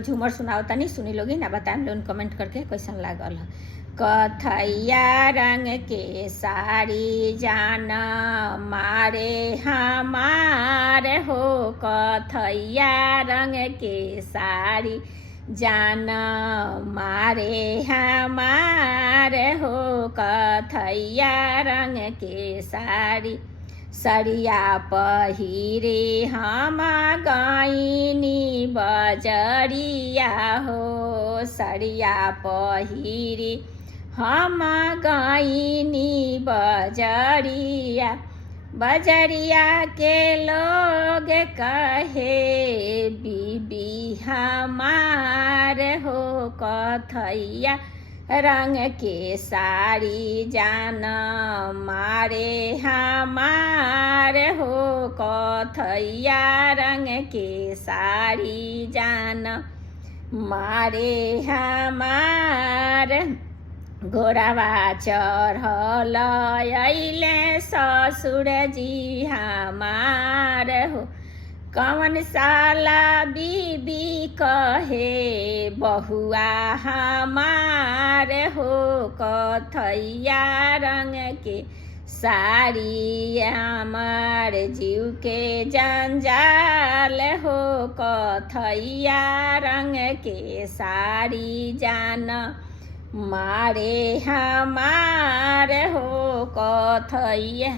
झूमर सुनावता नहीं सुनी लोगी ना बताएं लोग कमेंट करके कैसन लागल है। कथैया रंग के साड़ी जाना मारे हमारे हो, कथैया रंग के साड़ी जाना मारे हमारे हो, कथैया रंग के साड़ी सरिया पहिरे हम गईनी बजरिया हो, सरिया पहिरे हम गईनी बजरिया, बजरिया के लोग कहे बीबी हमार हो, कथैया रंग के साड़ी जाना मारे हमार हो, कथैया रंग के साड़ी जाना मारे हमार। घोड़ावा चढ़ल अइले ससुर जी हमार हो, कौन साला बीबी कहे बहुआ हमार हो, कथैया रंग के साड़ी हमार जीव के जंजाल हो, कथैया रंग के साड़ी जाना मारे हमार हो, कथैया